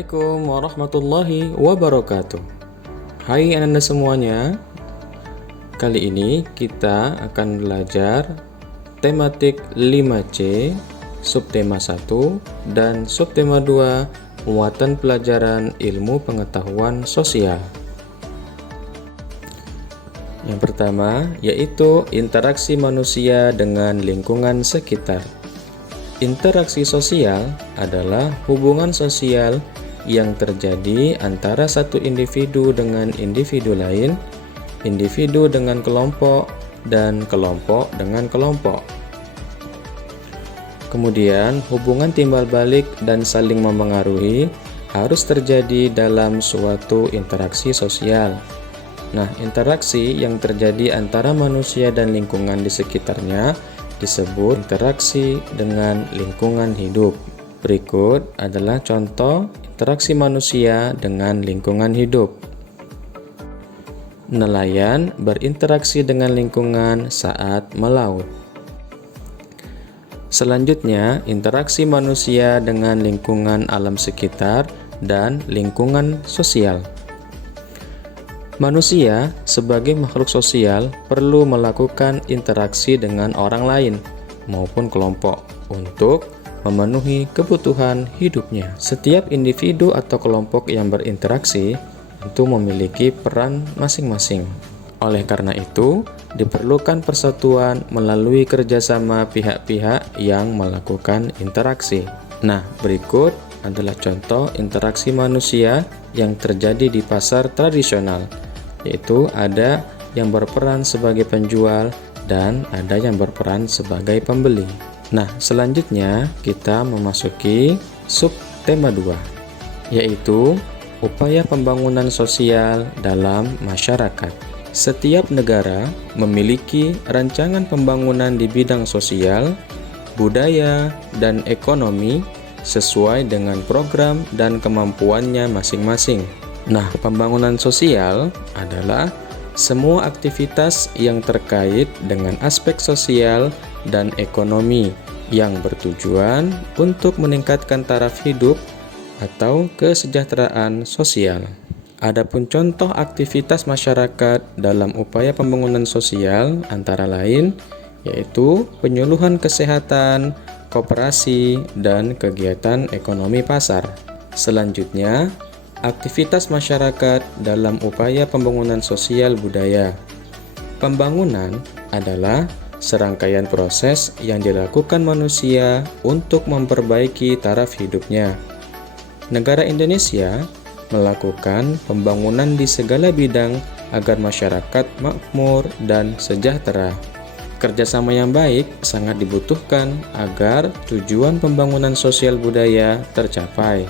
Assalamualaikum warahmatullahi wabarakatuh. Hai Anda semuanya. Kali ini kita akan belajar tematik 5C, subtema 1 dan subtema 2, muatan pelajaran ilmu pengetahuan sosial. Yang pertama yaitu interaksi manusia dengan lingkungan sekitar. Interaksi sosial adalah hubungan sosial yang terjadi antara satu individu dengan individu lain, individu dengan kelompok, dan kelompok dengan kelompok. Kemudian, hubungan timbal balik dan saling memengaruhi harus terjadi dalam suatu interaksi sosial. Nah, interaksi yang terjadi antara manusia dan lingkungan di sekitarnya disebut interaksi dengan lingkungan hidup. Berikut adalah contoh interaksi manusia dengan lingkungan hidup. Nelayan berinteraksi dengan lingkungan saat melaut. Selanjutnya, interaksi manusia dengan lingkungan alam sekitar dan lingkungan sosial. Manusia sebagai makhluk sosial perlu melakukan interaksi dengan orang lain maupun kelompok untuk memenuhi kebutuhan hidupnya. Setiap individu atau kelompok yang berinteraksi tentu memiliki peran masing-masing. Oleh karena itu, diperlukan persatuan melalui kerjasama pihak-pihak yang melakukan interaksi. Nah, berikut adalah contoh interaksi manusia yang terjadi di pasar tradisional, yaitu ada yang berperan sebagai penjual dan ada yang berperan sebagai pembeli. Nah, selanjutnya kita memasuki subtema 2, yaitu upaya pembangunan sosial dalam masyarakat. Setiap negara memiliki rancangan pembangunan di bidang sosial, budaya, dan ekonomi sesuai dengan program dan kemampuannya masing-masing. Nah, pembangunan sosial adalah semua aktivitas yang terkait dengan aspek sosial dan ekonomi yang bertujuan untuk meningkatkan taraf hidup atau kesejahteraan sosial. Adapun contoh aktivitas masyarakat dalam upaya pembangunan sosial antara lain yaitu penyuluhan kesehatan, koperasi, dan kegiatan ekonomi pasar. Selanjutnya, aktivitas masyarakat dalam upaya pembangunan sosial budaya. Pembangunan adalah serangkaian proses yang dilakukan manusia untuk memperbaiki taraf hidupnya. Negara Indonesia melakukan pembangunan di segala bidang agar masyarakat makmur dan sejahtera. Kerjasama yang baik sangat dibutuhkan agar tujuan pembangunan sosial budaya tercapai.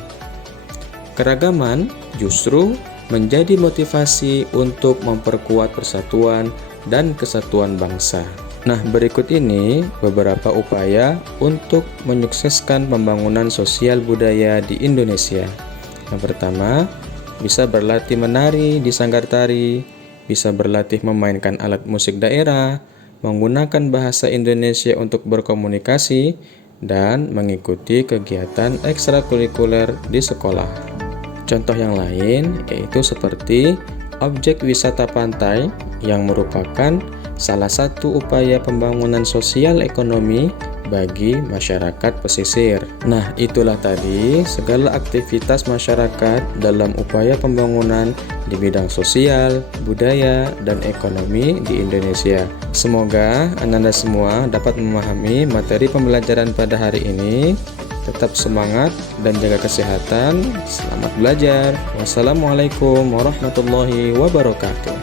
Keragaman justru menjadi motivasi untuk memperkuat persatuan dan kesatuan bangsa. Nah, berikut ini beberapa upaya untuk menyukseskan pembangunan sosial budaya di Indonesia. Yang pertama, bisa berlatih menari di sanggar tari, bisa berlatih memainkan alat musik daerah, menggunakan bahasa Indonesia untuk berkomunikasi, dan mengikuti kegiatan ekstrakurikuler di sekolah. Contoh yang lain yaitu seperti objek wisata pantai yang merupakan salah satu upaya pembangunan sosial ekonomi bagi masyarakat pesisir. Nah, itulah tadi segala aktivitas masyarakat dalam upaya pembangunan di bidang sosial, budaya, dan ekonomi di Indonesia. Semoga Anda semua dapat memahami materi pembelajaran pada hari ini. Tetap semangat dan jaga kesehatan. Selamat belajar. Wassalamualaikum warahmatullahi wabarakatuh.